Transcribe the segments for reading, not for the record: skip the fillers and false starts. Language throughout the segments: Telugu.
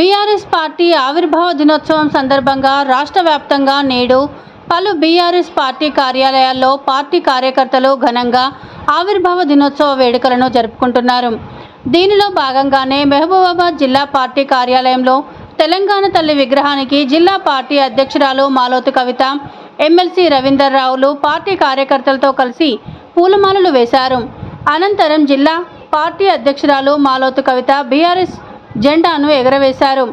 బీఆర్ఎస్ పార్టీ ఆవిర్భావ దినోత్సవం సందర్భంగా రాష్ట్ర వ్యాప్తంగా నేడు పలు బీఆర్ఎస్ పార్టీ కార్యాలయాల్లో పార్టీ కార్యకర్తలు ఘనంగా ఆవిర్భావ దినోత్సవ వేడుకలను జరుపుకుంటున్నారు. దీనిలో భాగంగానే మహబూబాబాద్ జిల్లా పార్టీ కార్యాలయంలో తెలంగాణ తల్లి విగ్రహానికి జిల్లా పార్టీ అధ్యక్షురాలు మాలోతు కవిత, ఎమ్మెల్సీ రవీందర్ రావులు పార్టీ కార్యకర్తలతో కలిసి పూలమాలలు వేశారు. అనంతరం జిల్లా పార్టీ అధ్యక్షురాలు మాలోతు కవిత బీఆర్ఎస్ జెండాను ఎగరవేశారు.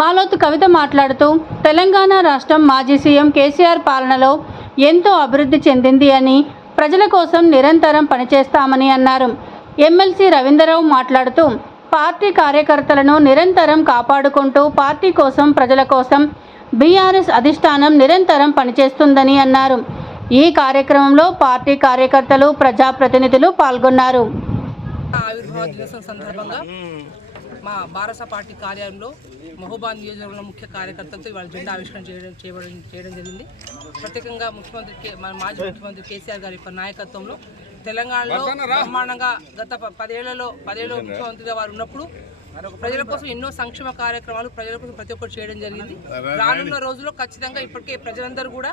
మాలోతు కవిత మాట్లాడుతూ, తెలంగాణ రాష్ట్రం మాజీ సీఎం కేసీఆర్ పాలనలో ఎంతో అభివృద్ధి చెందింది అని, ప్రజల కోసం నిరంతరం పనిచేస్తామని అన్నారు. ఎమ్మెల్సీ రవీందర్రావు మాట్లాడుతూ, పార్టీ కార్యకర్తలను నిరంతరం కాపాడుకుంటూ పార్టీ కోసం, ప్రజల కోసం బీఆర్ఎస్ అధిష్టానం నిరంతరం పనిచేస్తుందని అన్నారు. ఈ కార్యక్రమంలో పార్టీ కార్యకర్తలు, ప్రజాప్రతినిధులు పాల్గొన్నారు. ఆవిర్భావ దినోత్సవం సందర్భంగా మా బారస పార్టీ కార్యాలయంలో మహబూబాబాద్ నియోజకవర్గంలో ముఖ్య కార్యకర్తలతో ఇవాళ జెండా ఆవిష్కరణ చేయడం జరిగింది. ప్రత్యేకంగా మాజీ ముఖ్యమంత్రి కేసీఆర్ గారి నాయకత్వంలో తెలంగాణలో బ్రహ్మాండంగా గత 10 ఏళ్లలో ముఖ్యమంత్రిగా వారు ఉన్నప్పుడు ప్రజల కోసం ఎన్నో సంక్షేమ కార్యక్రమాలు ప్రజల కోసం ప్రతి ఒక్కరు చేయడం జరిగింది. రానున్న రోజుల్లో ఖచ్చితంగా ఇప్పటికే ప్రజలందరూ కూడా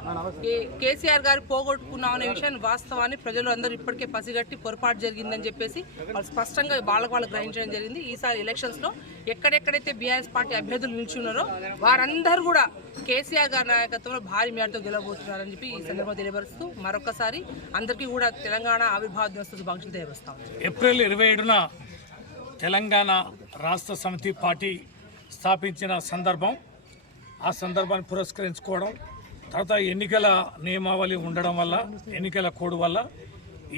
కేసీఆర్ గారు పోగొట్టుకున్నాం అనే విషయాన్ని, వాస్తవాన్ని ప్రజలు అందరూ ఇప్పటికే పసిగట్టి పొరపాటు జరిగిందని చెప్పేసి వాళ్ళు స్పష్టంగా వాళ్ళు గ్రహించడం జరిగింది. ఈసారి ఎలక్షన్స్లో ఎక్కడెక్కడైతే బీఆర్ఎస్ పార్టీ అభ్యర్థులు నిల్చున్నారో వారందరూ కూడా కేసీఆర్ గారి నాయకత్వంలో భారీ మేరతో గెలవబోతున్నారని చెప్పి ఈ సందర్భంగా తెలియపరుస్తూ మరొకసారి అందరికీ కూడా తెలంగాణ ఆవిర్భావ దినోత్సవ శుభాకాంక్షలు తెలియపరుస్తాం. ఏప్రిల్ 27న తెలంగాణ రాష్ట్ర సమితి పార్టీ స్థాపించిన సందర్భం, ఆ సందర్భాన్ని పురస్కరించుకోవడం, తర్వాత ఎన్నికల నియమావళి ఉండడం వల్ల, ఎన్నికల కోడ్ వల్ల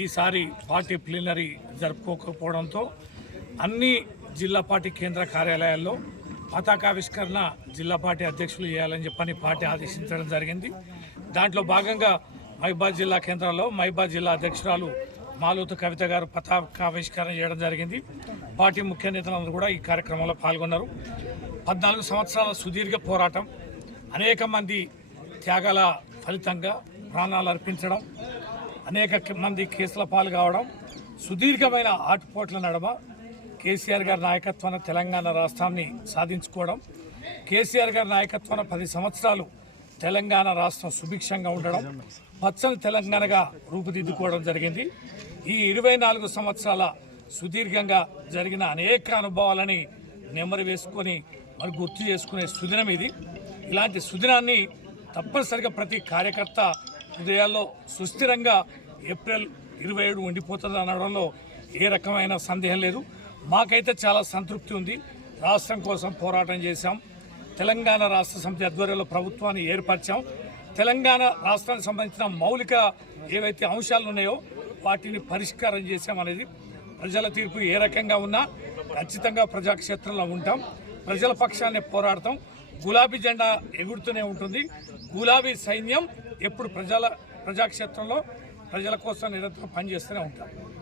ఈసారి పార్టీ ప్లీనరీ జరుపుకోకపోవడంతో అన్ని జిల్లా పార్టీ కేంద్ర కార్యాలయాల్లో పతాకావిష్కరణ జిల్లా పార్టీ అధ్యక్షులు చేయాలని చెప్పని పార్టీ ఆదేశించడం జరిగింది. దాంట్లో భాగంగా మహబూబాబాద్ జిల్లా కేంద్రంలో మహబూబాబాద్ జిల్లా అధ్యక్షురాలు మాలోతు కవిత గారు పతాకావిష్కరణ చేయడం జరిగింది. పార్టీ ముఖ్య నేతలందరూ కూడా ఈ కార్యక్రమంలో పాల్గొన్నారు. 14 సంవత్సరాల సుదీర్ఘ పోరాటం, అనేక మంది త్యాగాల ఫలితంగా ప్రాణాలు అర్పించడం, అనేక మంది కేసుల పాలు కావడం, సుదీర్ఘమైన ఆటుపోట్ల నడమ కేసీఆర్ గారి నాయకత్వాన తెలంగాణ రాష్ట్రాన్ని సాధించుకోవడం, కేసీఆర్ గారి నాయకత్వాన 10 సంవత్సరాలు తెలంగాణ రాష్ట్రం సుభిక్షంగా ఉండడం, పచ్చని తెలంగాణగా రూపుదిద్దుకోవడం జరిగింది. ఈ 24 సంవత్సరాల సుదీర్ఘంగా జరిగిన అనేక అనుభవాలని నెమరు వేసుకొని మరి గుర్తు చేసుకునే సుదినం ఇది. ఇలాంటి సుదినాన్ని తప్పనిసరిగా ప్రతి కార్యకర్త హృదయాల్లో సుస్థిరంగా ఏప్రిల్ 27 ఉండిపోతుంది అనడంలో ఏ రకమైన సందేహం లేదు. మాకైతే చాలా సంతృప్తి ఉంది. రాష్ట్రం కోసం పోరాటం చేశాం, తెలంగాణ రాష్ట్ర సమితి ఆధ్వర్యంలో ప్రభుత్వాన్ని ఏర్పరిచాం, తెలంగాణ రాష్ట్రానికి సంబంధించిన మౌలిక ఏవైతే అంశాలు ఉన్నాయో వాటిని పరిష్కారం చేశామనేది ప్రజల తీర్పు ఏ రకంగా ఉన్నా ఖచ్చితంగా ప్రజాక్షేత్రంలో ఉంటాం, ప్రజల పక్షాన్ని పోరాడతాం. గులాబీ జెండా ఎగురుతూనే ఉంటుంది. గులాబీ సైన్యం ఎప్పుడు ప్రజాక్షేత్రంలో ప్రజల కోసం నిరంతరం పనిచేస్తూనే ఉంటాం.